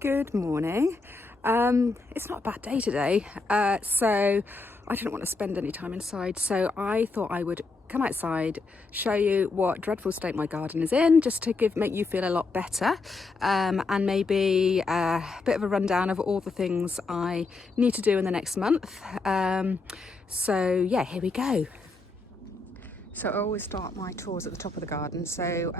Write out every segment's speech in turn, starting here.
Good morning. It's not a bad day today, so I didn't want to spend any time inside, so I thought I would come outside, show you what dreadful state my garden is in, just to make you feel a lot better, and maybe a bit of a rundown of all the things I need to do in the next month. So yeah, here we go. So I always start my tours at the top of the garden, so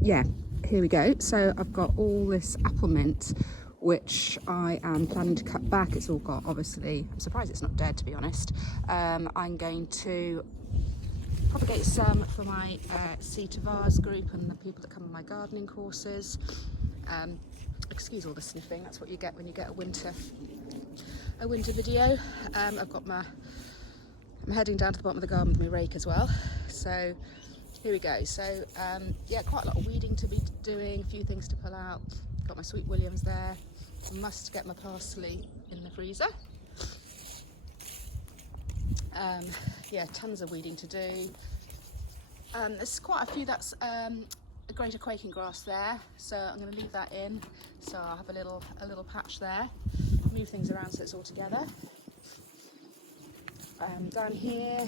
yeah, here we go. So I've got all this apple mint which I am planning to cut back. It's all got, obviously, I'm surprised it's not dead, to be honest. I'm going to propagate some for my seed to vase group and the people that come on my gardening courses. Excuse all the sniffing, that's what you get when you get a winter video. I'm heading down to the bottom of the garden with my rake as well. So here we go. So yeah, quite a lot of weeding to be doing, a few things to pull out. Got my sweet williams there. Must get my parsley in the freezer. Yeah, tons of weeding to do. There's quite a few that's a greater quaking grass there, so I'm going to leave that in. So I'll have a little patch there. Move things around so it's all together. Down here,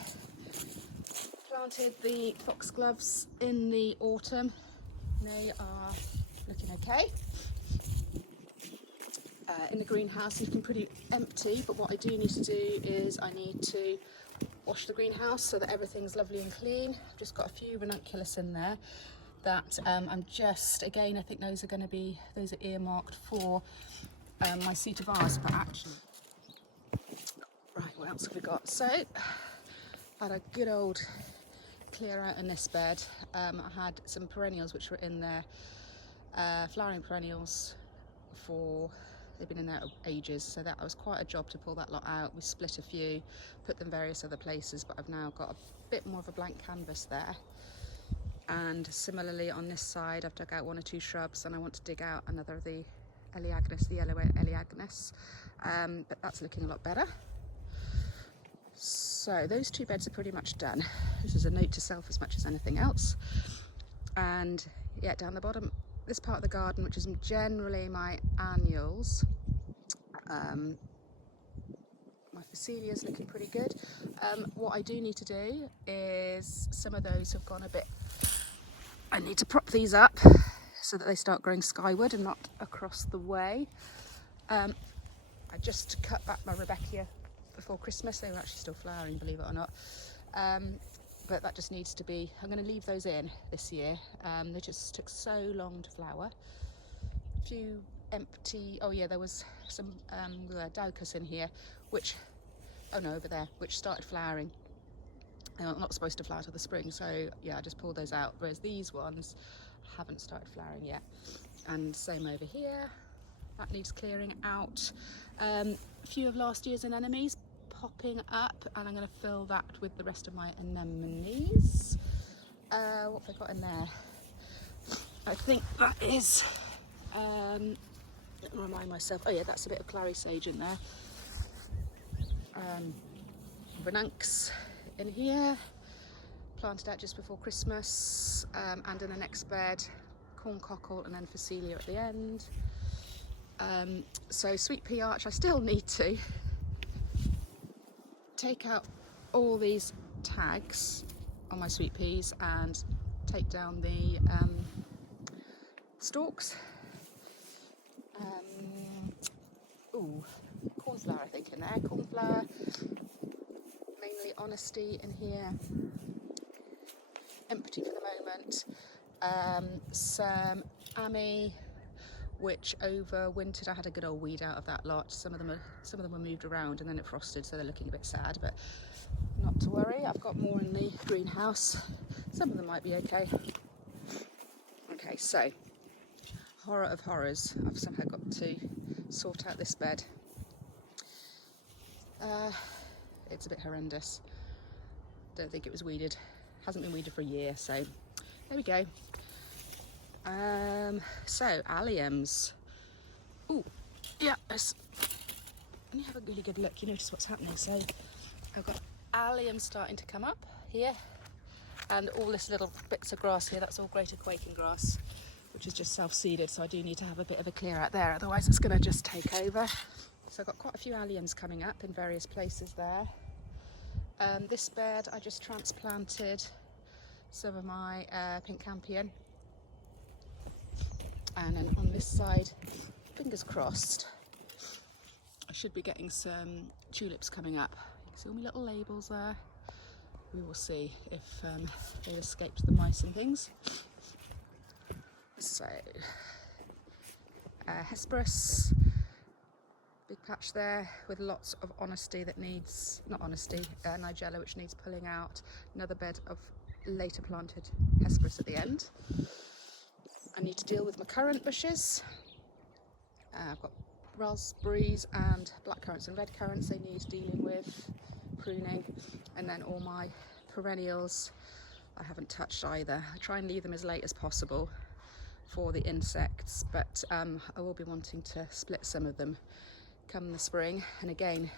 planted the foxgloves in the autumn. They are looking okay. In the greenhouse, looking pretty empty, but what I do need to do is I need to wash the greenhouse so that everything's lovely and clean. I've just got a few ranunculus in there that I'm just, again, I think those are earmarked for my seed to vase, but actually, right, what else have we got? So, had a good old clear out in this bed. I had some perennials which were in there, flowering perennials they've been in there ages, so that was quite a job to pull that lot out. We split a few, put them various other places, but I've now got a bit more of a blank canvas there. And similarly on this side, I've dug out one or two shrubs, and I want to dig out another of the Eleagnus, the yellow Eleagnus, but that's looking a lot better. So those two beds are pretty much done. This is a note to self as much as anything else. And yeah, down the bottom, this part of the garden, which is generally my annuals, my Phacelia looking pretty good. What I do need to do is, some of those have gone a bit, I need to prop these up so that they start growing skyward and not across the way. I just cut back my Rebecca before Christmas. They were actually still flowering, believe it or not. But that just needs to be, I'm going to leave those in this year. They just took so long to flower. A few empty, oh yeah, there was some Daucus in here, which, oh no, over there, which started flowering. They're not supposed to flower till the spring, so yeah, I just pulled those out, whereas these ones haven't started flowering yet. And same over here, that needs clearing out. A few of last year's anemones popping up, and I'm going to fill that with the rest of my anemones. What have I got in there? I think that is, let me remind myself, oh yeah, that's a bit of clary sage in there. Ranuncs in here, planted out just before Christmas, and in the next bed, corn cockle and then Phacelia at the end. So sweet pea arch, I still need to take out all these tags on my sweet peas and take down the stalks. Cornflower I think in there, cornflower, mainly honesty in here, empty for the moment. Some ammi, which overwintered. I had a good old weed out of that lot. Some of them were moved around and then it frosted, so they're looking a bit sad, but not to worry. I've got more in the greenhouse. Some of them might be okay. Okay, so horror of horrors. I've somehow got to sort out this bed. It's a bit horrendous. Don't think it was weeded. Hasn't been weeded for a year, so there we go. So alliums. Oh, yeah, let me have a really good look. You notice what's happening. So I've got alliums starting to come up here, and all this little bits of grass here, that's all greater quaking grass, which is just self-seeded, so I do need to have a bit of a clear out there, otherwise it's going to just take over. So I've got quite a few alliums coming up in various places there. This bed I just transplanted some of my pink campion, and then on this side, fingers crossed, I should be getting some tulips coming up. You can see all my little labels there. We will see if they've escaped the mice and things. So, Hesperus, big patch there with lots of honesty that needs, not honesty, Nigella, which needs pulling out. Another bed of later planted Hesperus at the end. I need to deal with my currant bushes. I've got raspberries and black currants and red currants they need dealing with, pruning, and then all my perennials I haven't touched either. I try and leave them as late as possible for the insects, but I will be wanting to split some of them come the spring, and again,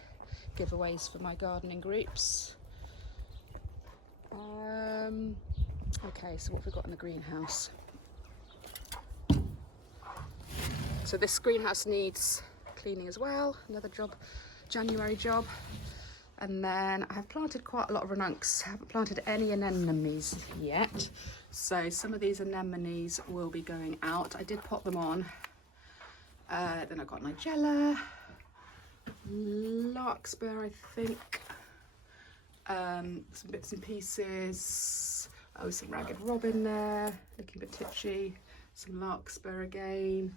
giveaways for my gardening groups. Okay, so what have we got in the greenhouse? So this greenhouse needs cleaning as well, another job, January job. And then I have planted quite a lot of ranuncs. I haven't planted any anemones yet. So some of these anemones will be going out. I did pop them on. Then I've got Nigella, larkspur, I think. Some bits and pieces. Oh, some ragged robin there, looking a bit titchy. Some larkspur again.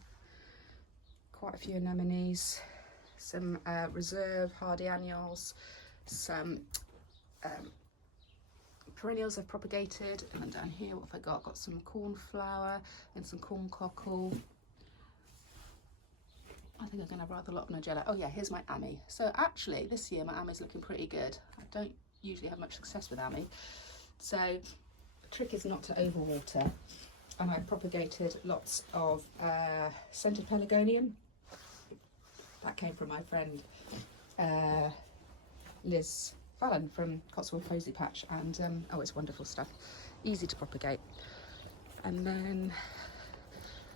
Quite a few anemones. Some reserve hardy annuals. Some perennials I've propagated, and then down here what have I got? Got some cornflower and some corn cockle. I think I'm going to have rather a lot of Nigella. Oh yeah, here's my Ami. So actually this year my Ami's looking pretty good. I don't usually have much success with Ami, so the trick is not to overwater. And I propagated lots of scented pelargonium. That came from my friend Liz Fallon from Cotswold Posy Patch, and oh, it's wonderful stuff, easy to propagate. And then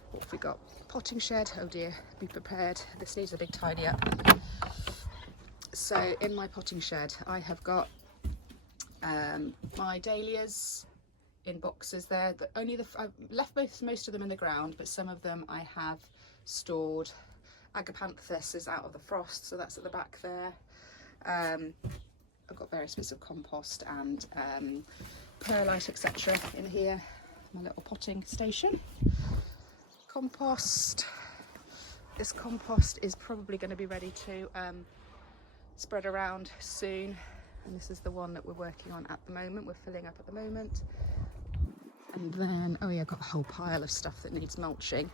what have we got? Potting shed. Oh dear, be prepared, this needs a big tidy up. So in my potting shed I have got my dahlias in boxes there. I've left most of them in the ground, but some of them I have stored. Agapanthus is out of the frost, so that's at the back there. I've got various bits of compost and perlite, etc. in here. My little potting station. Compost. This compost is probably going to be ready to spread around soon, and this is the one that we're working on at the moment. We're filling up at the moment. And then, oh yeah, I've got a whole pile of stuff that needs mulching,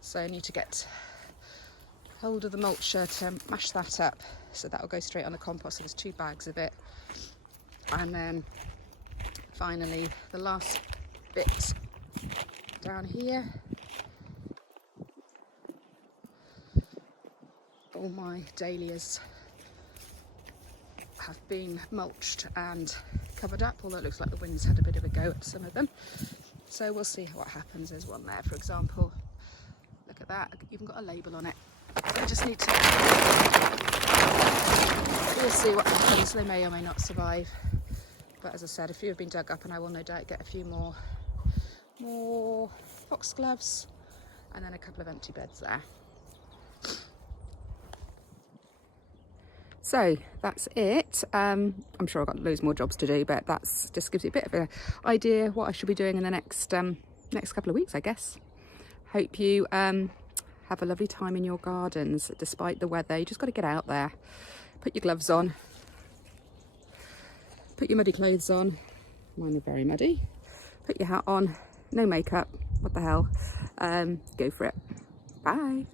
so I need to get hold of the mulcher to mash that up, so that'll go straight on the compost. So there's 2 bags of it. And then finally the last bit down here, all my dahlias have been mulched and covered up, although it looks like the wind's had a bit of a go at some of them, so we'll see what happens. There's one there, for example, look at that, I've even got a label on it. I just need to, we'll see what happens. They may or may not survive, but as I said, a few have been dug up, and I will no doubt get a few more foxgloves, and then a couple of empty beds there. So that's it. I'm sure I've got loads more jobs to do, but that's just gives you a bit of an idea what I should be doing in the next couple of weeks, I guess. Hope you have a lovely time in your gardens despite the weather. You just got to get out there, put your gloves on, put your muddy clothes on. Mine are very muddy. Put your hat on, no makeup, what the hell. Go for it. Bye.